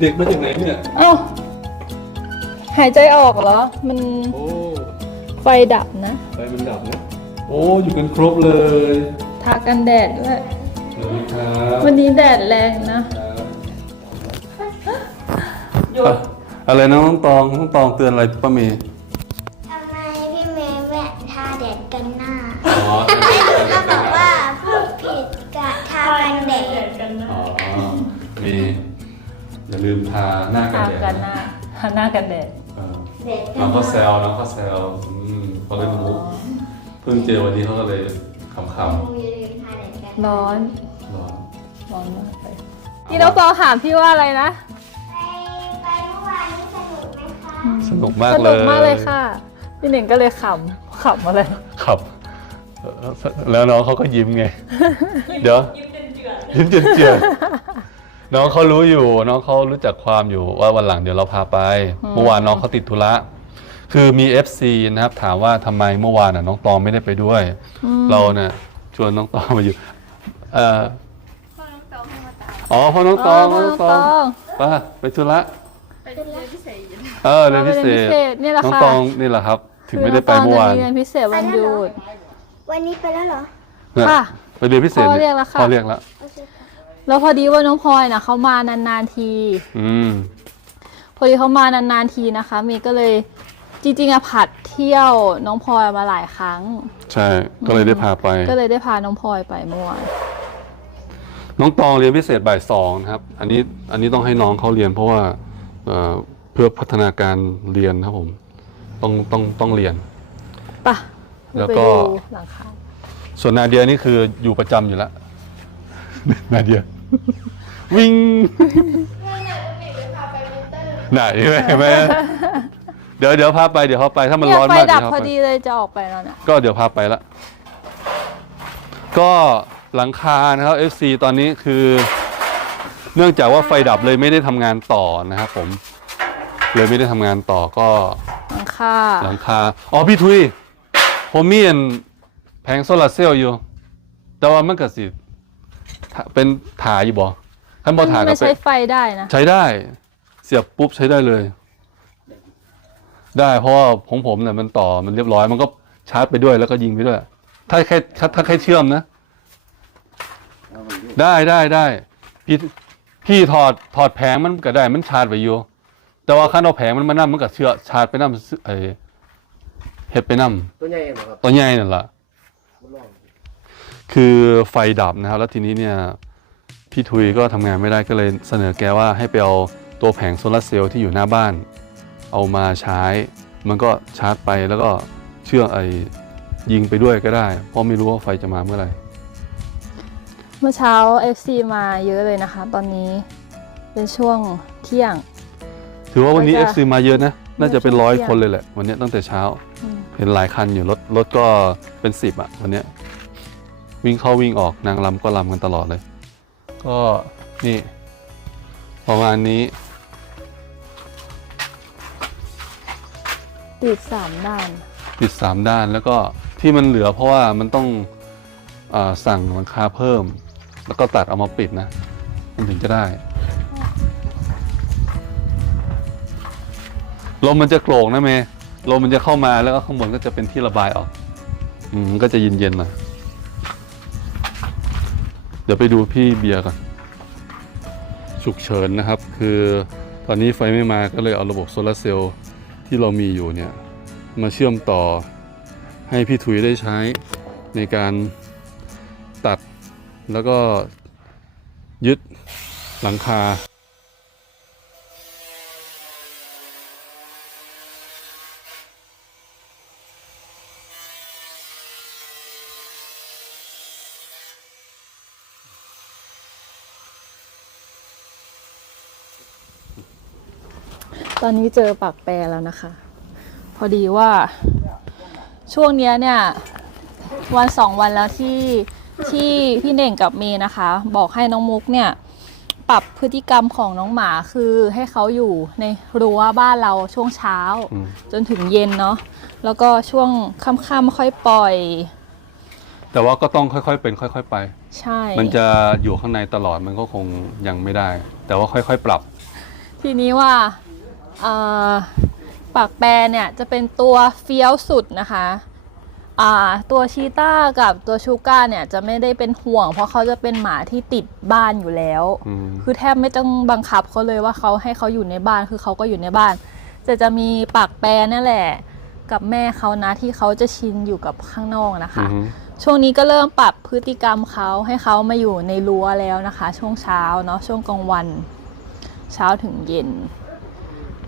เด็กๆมาจากไหนเนี่ย เอ้าหายใจออกเหรอ มันโอ้ไฟดับนะไฟมันดับนะโอ้อยู่กันครบเลยทากันแดดด้วย สวัสดีครับวันนี้แดดแรงนะอะอะไรนะน้องตองน้องตองเตือนอะไรป้าเมย์ หน้ากันแดดเออแดดกัน้อนงเขาแซวน้องเขาแซวอืมเขาเล่นมุกเพิ่งเจอวันนี้เขาก็เลยขำครูอย่าลืมทาแดดกันร้อนๆร้อนร้อนมากเลยนี่น้องปอถามพี่ว่าอะไรนะไปไปเมื่อวานนี้สนุกไหมคะสนุกมากสเลยนุกมากเลยค่ะพี่หนึ่งก็เลยขำขำอะไรครับเอ่อแล้วน้องเขาก็ยิ้มไง เดี๋ยวยิ้มเจือนเจือนๆ น้องเขารู้อยู่ น้องเขารู้จักความอยู่ว่าวันหลังเดี๋ยวเราพาไปเมื่อวานน้องเขาติดธุระคือมี FC นะครับ ถามว่าทำไมเมื่อวานน่ะน้องตองไม่ได้ไปด้วย เราเนี่ยชวนน้องตองมาอยู่เอ่ออ๋อพ่อน้องตองพ่อน้องตองไปไปธุระเออเรียนพิเศษนี่แหละน้องค่ะตองนี่แหละครับ ถึงไม่ได้ไปเมื่อวานคืน้งตงจะเรียนพิเศษวันหยุดวันนี้ไปแล้วเหรอเนี่ยค่ะไปเรียนพิเศษพ่อเรียกแล้วค่ะพ่อเรียกแล้วโอเคค่ะ แล้วพอดีว่าน้องพลอยนะเขามานานๆที อืม พอดีเขามานานๆทีนะคะเมย์ก็เลยจริงๆอะผัดเที่ยวน้องพลอยมาหลายครั้ง ใช่ ก็เลยได้พาไป ก็เลยได้พาน้องพลอยไปเมื่อวานน้องตองเรียนพิเศษบ่ายสองนะครับ อันนี้อันนี้ต้องให้น้องเขาเรียนเพราะว่าเอ่อเพื่อพัฒนาการเรียนครับผม ต้องต้องต้องเรียน ปะแล้วก็ ไปดูหลังคา ส่วนนาเดียนี่คืออยู่ประจำอยู่แล้ว นาเดีย วิ่งไหนเห็นไหมเห็นไหมเดี๋ยวเดี๋ยวพาไปเดี๋ยวเขาไปถ้ามันเนี่ยร้อนไฟมากดับเดี๋ยวพอเขาไปดีเลยจะออกไปแล้วเนี่ยก็เดี๋ยวพาไปละก็หลังคานะครับ FC ตอนนี้คือ เนื่องจากว่าไฟดับเลยไม่ได้ทำงานต่อนะครับผม เลยไม่ได้ทำงานต่อก็หลังคาหลังคาอ๋อพี่ทุยผมมีอันแผงโซลาร์เซลล์อยู่ แต่ว่ามันก็สิถ้า เป็นถาอยู่บ่ท่านบอถามันก็ไม่เป็ใช้นไฟได้นะใช้ได้ เสียบปุ๊บใช้ได้เลย ได้เพราะว่าของผมเนี่ยมันต่อมันเรียบร้อย มันก็ชาร์จไปด้วยแล้วก็ยิงไปด้วย ถ้าแค่ถ้าถ้าแค่เชื่อมนะได้ได้ได้พี่พี่ถอดถอดแผงมันก็ได้มันชาร์จไปอยู่ แต่ว่าขั้นเอาแผงมันมานั่มันก็เชื่อชาร์จไปนั่ไอเฮ็ดไปนั่ตัวใหญ่เหรอครับตัวใหญ่นั่นแหละบ่ลอง คือไฟดับนะครับ แล้วทีนี้เนี่ยพี่ทุยก็ทำงานไม่ได้ก็เลยเสนอแกว่าให้ไปเอาตัวแผงโซลาร์เซลล์ที่อยู่หน้าบ้าน เอามาใช้ มันก็ชาร์จไปแล้วก็เชื่อมไอยิงไปด้วยก็ได้ เพราะไม่รู้ว่าไฟจะมาเมื่อไหร่ เมื่อเช้า FC มาเยอะเลยนะคะ ตอนนี้เป็นช่วงเที่ยง ถือว่าวันนี้ก็จะ FC มาเยอะนะ น่าจะเป็นเยอะร้อยเที่ยงคนเลยแหละ วันนี้ตั้งแต่เช้าอืมเห็นหลายคันอยู่รถรถก็เป็นสิบอะวันเนี้ย วิ่งเข้าวิ่งออกนางลำก็ลำกันตลอดเลย ก็นี่ ประมาณนี้ติดสามด้านปิดสามด้านแล้วก็ที่มันเหลือเพราะว่ามันต้องอาสั่งหลังคาเพิ่ม แล้วก็ตัดเอามาปิดนะ มันถึงจะได้ลมมันจะโกร่งนะเมย์ลมมันจะเข้ามาแล้วก็ข้างบนก็จะเป็นที่ระบายออก อืมมันก็จะเย็นๆหน่อยเดี๋ยวไปดูพี่เบียร์กันฉุกเฉินนะครับ คือตอนนี้ไฟไม่มาก็เลยเอาระบบโซลาร์เซลล์ที่เรามีอยู่เนี่ย มาเชื่อมต่อให้พี่ถุยได้ใช้ในการตัดแล้วก็ยึดหลังคา อนนี้เจอปากแปรแล้วนะคะ พอดีว่าช่วงเนี้ยเนี่ย วันสองวันแล้วที่ที่พี่เน่งกับเมย์นะคะ บอกให้น้องมุกเนี่ย ปรับพฤติกรรมของน้องหมาคือให้เขาอยู่ในรั้วบ้านเราช่วงเช้า อืม จนถึงเย็นเนาะแล้วก็ช่วงค่ำๆค่อยปล่อย แต่ว่าก็ต้องค่อยๆเป็น ค่อย ๆ ไป ใช่มันจะอยู่ข้างในตลอดมันก็คงยังไม่ได้ แต่ว่าค่อย ๆ ปรับ ทีนี้ว่าเอ่อ ปากแปรเนี่ยจะเป็นตัวเฟี้ยวสุดนะคะอ่าตัวชีต้ากับตัวชูก้าเนี่ยจะไม่ได้เป็นห่วง เพราะเขาจะเป็นหมาที่ติดบ้านอยู่แล้วอืมคือแทบไม่ต้องบังคับเขาเลยว่าเขาให้เขาอยู่ในบ้านคือเขาก็อยู่ในบ้านแต่จะมีปากแปรนั่นแหละ กับแม่เขานะที่เขาจะชินอยู่กับข้างนอกนะคะอือฮึช่วงนี้ก็เริ่มปรับพฤติกรรมเขาให้เขามาอยู่ในรั้วแล้วนะคะ ช่วงเช้าเนาะช่วงกลางวัน เช้าถึงเย็น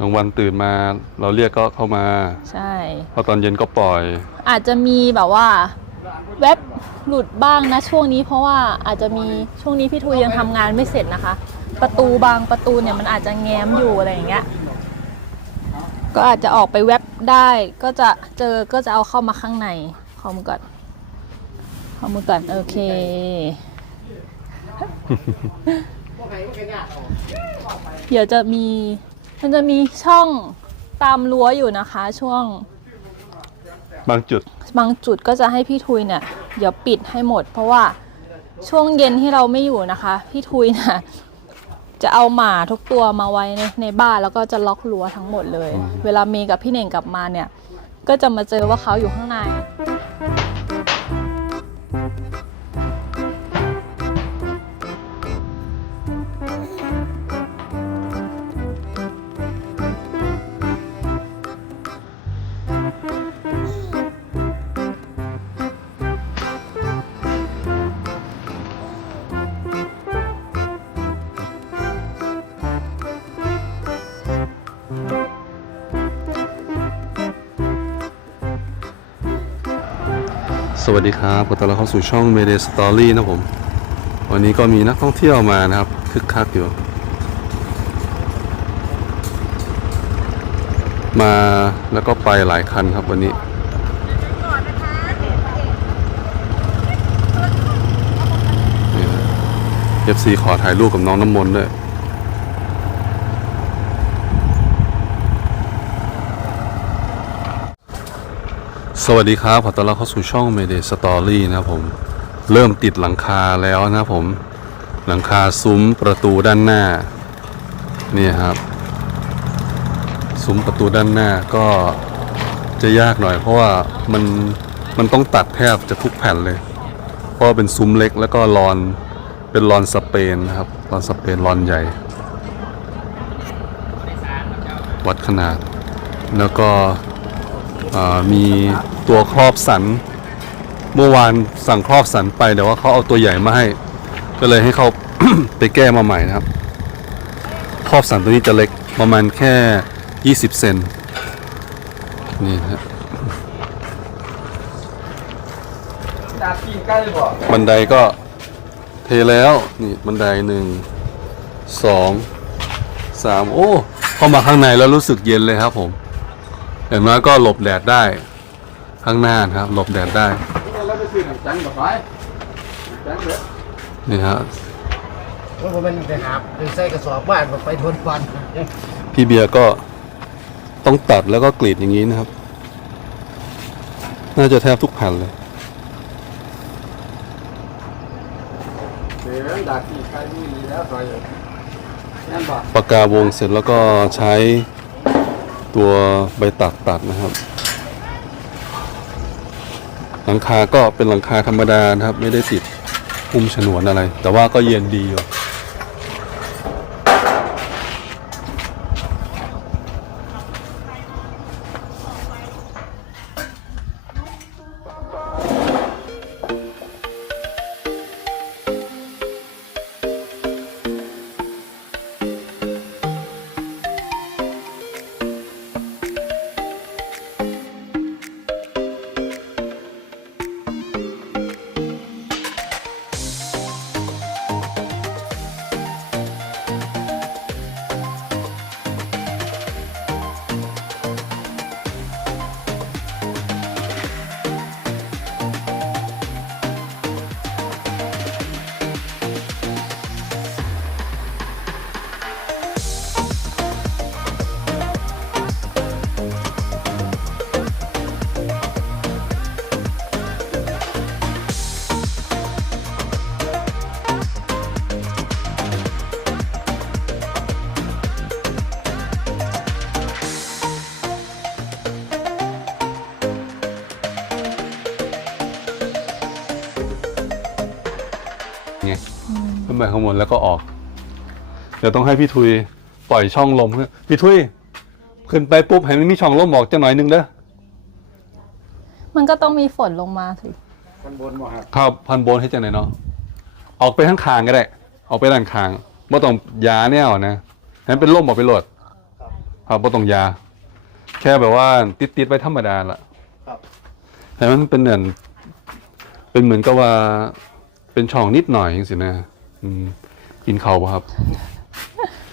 กลางวันตื่นมาเราเรียกก็เข้ามา ใช่ พอตอนเย็นก็ปล่อย อาจจะมีแบบว่าเว็บหลุดบ้างนะช่วงนี้เพราะว่าอาจจะมีช่วงนี้พี่ทุยยังทำงานไม่เสร็จนะคะ ประตูบางประตูเนี่ยมันอาจจะแง้มอยู่อะไรอย่างเงี้ยก็อาจจะออกไปเว็บได้ก็จะเจอก็จะเอาเข้ามาข้างในขอมือก่อนขอมือก่อนโอเค เดี๋ยวจะมี มันจะมีช่องตามรั้วอยู่นะคะ ช่วงบางจุด บางจุดก็จะให้พี่ทุยเนี่ยเดี๋ยวปิดให้หมด เพราะว่าช่วงเย็นที่เราไม่อยู่นะคะ พี่ทุยน่ะจะเอาหมาทุกตัวมาไว้ในในบ้านแล้วก็จะล็อกรั้วทั้งหมดเลย เวลาเมย์กับพี่เน่งกลับมาเนี่ย ก็จะมาเจอว่าเขาอยู่ข้างใน วัสดีครับขอต้อนรับเข้าสู่ช่อง Mayday Story นะผม วันนี้ก็มีนักท่องเที่ยวมานะครับ คึกคักอยู่ มาแล้วก็ไปหลายคันครับวันนี้นี่นะ FC ขอถ่ายรูปกับน้องน้ำมนต์ด้วย สวัสดีครับ ขอต้อนรับเข้าสู่ช่อง Mayday Story นะครับผม เริ่มติดหลังคาแล้วนะครับผม หลังคาซุ้มประตูด้านหน้า นี่ครับ ซุ้มประตูด้านหน้าก็จะยากหน่อย เพราะว่ามันมันต้องตัดแทบจะทุกแผ่นเลย เพราะว่าเป็นซุ้มเล็กแล้วก็ลอนเป็นลอนสเปนนะครับลอนสเปนลอนใหญ่ วัดขนาด แล้วก็ มีตัวครอบสัน เมื่อวานสั่งครอบสันไปแต่ว่าเขาเอาตัวใหญ่มาให้ ก็เลยให้เขาไปแก้มาใหม่นะครับ ครอบสันตัวนี้จะเล็กประมาณแค่ 20 เซนนี่นะฮะบันไดก็เทแล้วนี่บันไดหนึ่งสองสามโอ้เข้ามาข้างในแล้วรู้สึกเย็นเลยครับผม อย่างน้อยก็หลบแดดได้ ข้างหน้านะครับ หลบแดดได้แล้วไปซื้อหนังจังกับไฟจังเด้อนี่ฮะว่าผมเป็นไปหาไปใส่กระสอบบ้านไปทนฟันพี่เบียร์ก็ต้องตัดแล้วก็กรีดอย่างนี้นะครับ น่าจะแทบทุกแผ่นเลยเดี๋ยวดาบปีนใกล้มีแล้วซอยนั่นบ่ปากกาวงเสร็จแล้วก็ใช้ ตัวใบตัดตัดนะครับ หลังคาก็เป็นหลังคาธรรมดานะครับ ไม่ได้ติดพุ่มฉนวนอะไร แต่ว่าก็เย็นดีอยู่างบนแล้วก็ออก เดี๋ยวต้องให้พี่ทุยปล่อยช่องลมขึ้นพี่ทุยขึ้นไปปุ๊บให้มันมีช่องลมออกจะหน่อยหนึงเด้อมันก็ต้องมีฝนลงมาสิข้างบนบ่ครับครับพันโบนให้จังไหนเนาะออกไปข้างคางก็ได้ ออกไปด้านคางบ่ต้องยาแนวนะให้มันเป็นล่มออกไปโหลดครับบ่ต้องยา แค่แบบว่าติดติดๆไว้ธรรมดาละครับให้มันเป็นเหมือนเป็นเหมือนกับว่าเป็นช่องนิดหน่อยอย่างสินะ อืมกินเขาบ่ครับ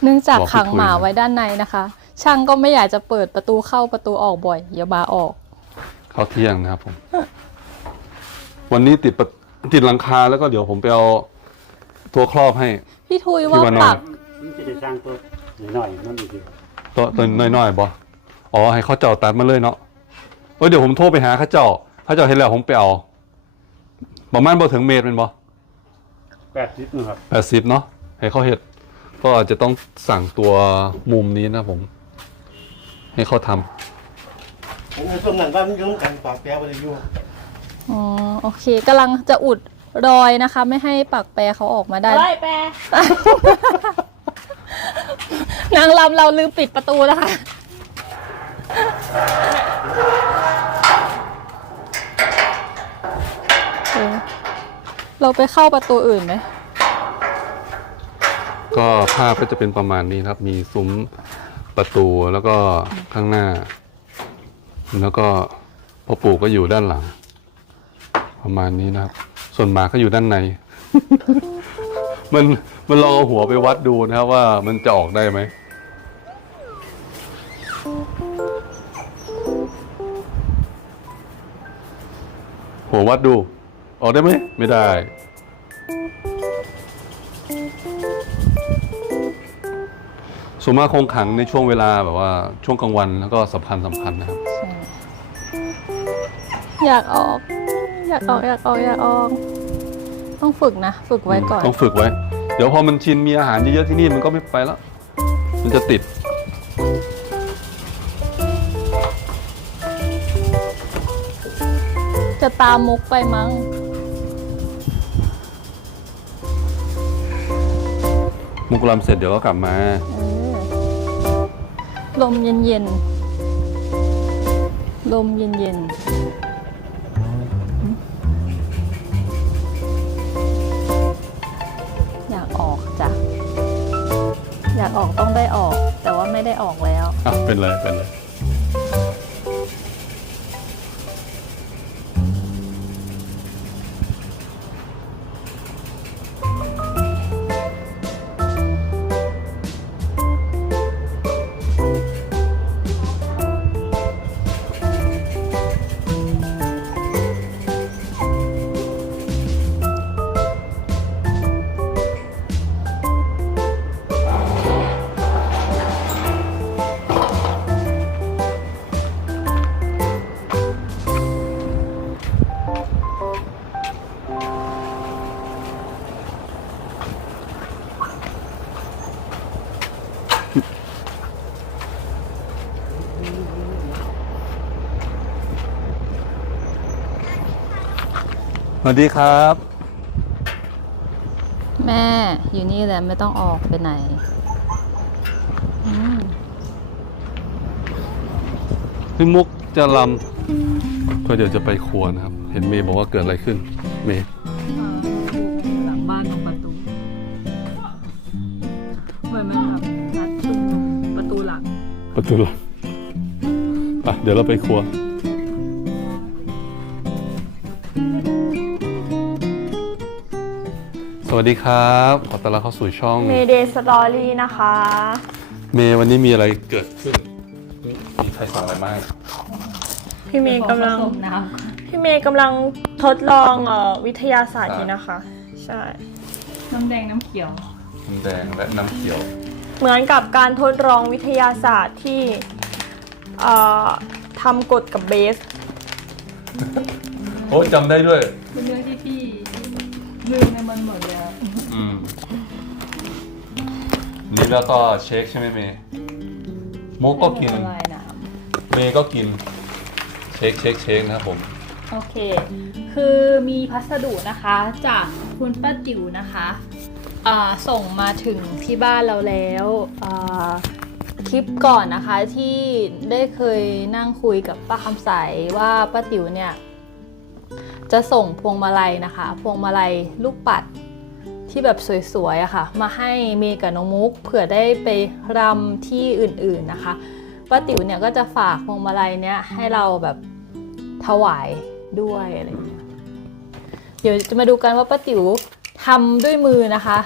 เนื่องจากบอกพี่ขังหมาคุยไว้ด้านในนะคะ ช่างก็ไม่อยากจะเปิดประตูเข้าประตูออกบ่อยอย่าบาออก เข้าเที่ยงนะครับผม วันนี้ติดประติดหลังคาแล้วก็เดี๋ยวผมไปเอาตัวครอบให้ พี่ทุยที่ว่าว่านอนปักมันจะได้สร้างตัวหน่อยๆนั่นเองตัวตัวน้อยๆบออ๋อให้เขาเจ้าตัดมาเลยเนาะเอ้ยเดี๋ยวผมโทรไปหาเขาเจ้าเขาเจ้าเห็นแล้วผมไปเอาประมาณบ่ถึงเมตรเป็นบ่ แปดสิบนะครับแปดสิบเนาะให้เขาเห็ดก็อาจจะต้องสั่งตัวมุมนี้นะผม ให้เขาทำผมในช่วงนั้นว่ามันอยุ่งกันปากแปรบริยูอ๋อโอเคกำลังจะอุดรอยนะคะ ไม่ให้ปักแปรเขาออกมาได้ ร้อยแปรนางรำเราลืมปิดประตูแล้วค่ะเออ เราไปเข้าประตูอื่นไหม ก็ภาพก็จะเป็นประมาณนี้ครับ มีซุ้มประตูแล้วก็ข้างหน้า แล้วก็พ่อปู่ก็อยู่ด้านหลัง ประมาณนี้นะครับ ส่วนหมาก็อยู่ด้านใน มันมันลองเอาหัวไปวัดดูนะครับว่ามันจะออกได้ไหมหัววัดดู ออกได้ไหม ไม่ได้ ส่วนมากคงขังในช่วงเวลาแบบว่าช่วงกลางวันแล้วก็สำคัญสำคัญนะครับ ใช่อยากออก อยากออกอยากออกอยากออก ต้องฝึกนะ ฝึกไว้ก่อน ต้องฝึกไว้ เดี๋ยวพอมันชินมีอาหารเยอะๆที่นี่มันก็ไม่ไปแล้ว มันจะติด จะตามมุกไปมั้ง มุกลำเสร็จเดี๋ยวก็กลับมา เออลมเย็นๆลมเย็นๆอยากออกจ้ะ อยากออกต้องได้ออก แต่ว่าไม่ได้ออกแล้ว อะ เป็นเลยเป็นเล วัสดีครับ แม่อยู่นี่แหละไม่ต้องออกไปไหนอืมพี่มุกจะลำก็เดี๋ยวจะไปครัวนะครับ เห็นเมย์บอกว่าเกิดอะไรขึ้น เมย์หลังบ้านตรงประตูเหมือนมันแบบนัดชุมนุมประตูหลังประตูหลังไปเดี๋ยวเราไปครัว วัสดีครับ ขอต้อนรับเข้าสู่ช่องเมเดย์สตอรี่นะคะ เมย์วันนี้มีอะไรเกิดขึ้น มีใครสั่งอะไรมาให้พี่เมย์กำลังผสมน้พี่เมย์กำลังทดลองเอ่อวิทยาศาสตร์อยู่นะคะ ใช่ำน้ำแดงน้ำเขียว น้ำแดงและน้ำเขียว เหมือนกับการทดลองวิทยาศาสตร์ที่เอ่อทำกฎกับเบส โอ้ยจำได้ด้วย เป็นเรื่องที่พี่ ลืมในมันหมดแล้วอืมนี่แล้วก็เช็คใช่ไหมเมย์มุกก็กิน ละลายน้เมย์ก็กิน เช็คเช็คเช็คนะครับผมำโอเค คือมีพัสดุนะคะจากคุณป้าติ๋วนะคะอ่าส่งมาถึงที่บ้านเราแล้วอ่าคลิปก่อนนะคะที่ได้เคยนั่งคุยกับป้าคำใสว่าป้าติ๋วเนี่ย จะส่งพวงมาลัยนะคะ พวงมาลัยลูกปัดที่แบบสวยๆอะค่ะ มาให้เมย์กับน้องมุกเผื่อได้ไปรำที่อื่นๆนะคะป้าติ๋วเนี่ยก็จะฝากพวงมาลัยเนี้ยให้เราแบบถวายด้วยอะไรอย่างเงี้ยเดี๋ยวจะมาดูกันว่าป้าติ๋วทำด้วยมือนะคะ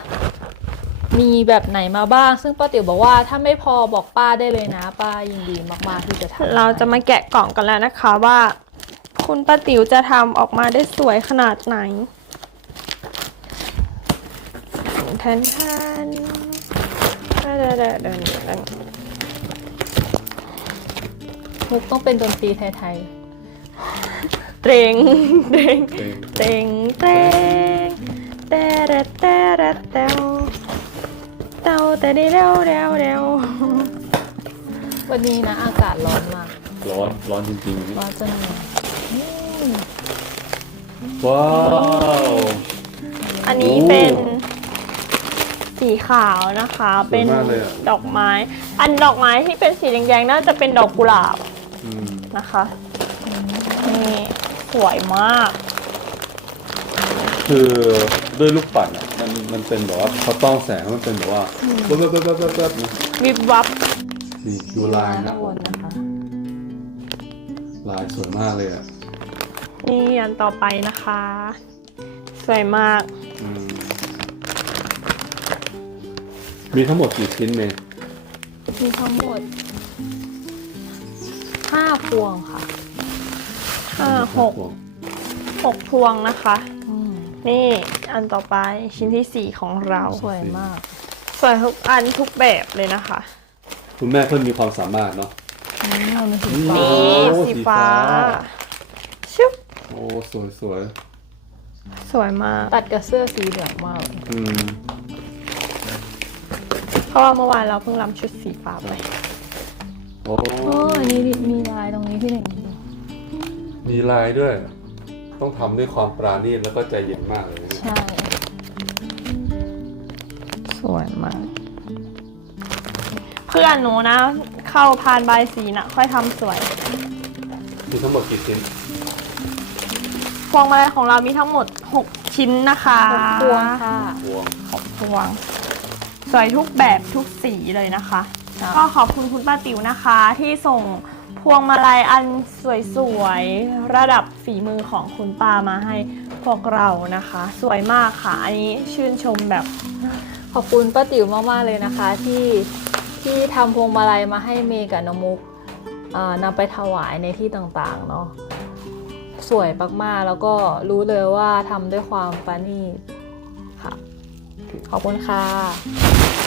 มีแบบไหนมาบ้าง ซึ่งป้าติ๋วบอกว่าถ้าไม่พอบอกป้าได้เลยนะ ป้ายินดีมากๆที่จะทำเราจะมาแกะกล่องกันแล้วนะคะว่า คุณป้าติ๋วจะทำออกมาได้สวยขนาดไหนแทนแทนเดินเดินเดินเดินมุกต้องเป็นดนตรีไทยเตรงเตรงเตรงเตรงเตระเตระเตวเตาแต่ได้เร็วเร็วเร็ววันนี้นะอากาศร้อนมาก ร้อน ร้อนจริงร้อนจนเหนื่อย ว้าว อันนี้เป็นสีขาวนะคะเป็นสวยมากเลยอะ ดอกไม้ อันดอกไม้ที่เป็นสีแดงๆน่าจะเป็นดอกกุหลาบอืมนะคะนี่สวยมาก คือด้วยลูกปัดอะมันมันเป็นแบบว่าเขาต้องแสงมันเป็นแบบว่าแป๊บแป๊บแป๊บแป๊บแป๊บนะวิบวับนี่ดูลายนะ ข้างบนนะคะ ลายสวยมากเลยอะ นี่อันต่อไปนะคะ สวยมาก อืมมีทั้งหมดกี่ชิ้นเมย์มีทั้งหมดห้าพวงค่ะห้าหกหกพวงนะคะอืมนี่อันต่อไปชิ้นที่สี่ของเราสวยมาก สวยทุกอันทุกแบบเลยนะคะ คุณแม่เพิ่นมีความสามารถเนาะอืมเรามีสีนี่ฟ้า นี่โอ้สีสีฟ้าฟ้าชุบ โอ้ สวยสวยสวยมาก ตัดกับเสื้อสีเหลืองมากเลยอืมเพราะว่าเมื่อวานเราเพิ่งรำชุดสีฟ้าไปโอ้โอ้อันนี้มีลายตรงนี้พี่หนึ่งมีลายด้วย ต้องทำด้วยความปราณีตแล้วก็ใจเย็นมากเลยนะใช่ สวยมาก เพื่อนหนูนะ เข้าพานบายสีนะค่อยทำสวย มีทั้งหมดกี่ชิ้น พวงมาลัยของเรามีทั้งหมด 6 ชิ้นนะคะหกพวงค่ะ พวงพวง สวยทุกแบบทุกสีเลยนะคะ ครับ ก็ขอบคุณคุณป้าติ๋วนะคะที่ส่งพวงมาลัยอันสวยๆ ระดับฝีมือของคุณป้ามาให้พวกเรานะคะ สวยมากค่ะ อันนี้ชื่นชมแบบ ขอบคุณป้าติ๋วมากๆเลยนะคะที่ที่ทำพวงมาลัยมาให้เมย์กับน้องมุกอ่านำไปถวายในที่ต่างๆเนาะ สวยมากๆ แล้วก็รู้เลยว่าทำด้วยความปรานีตค่ะ ขอบคุณค่ะ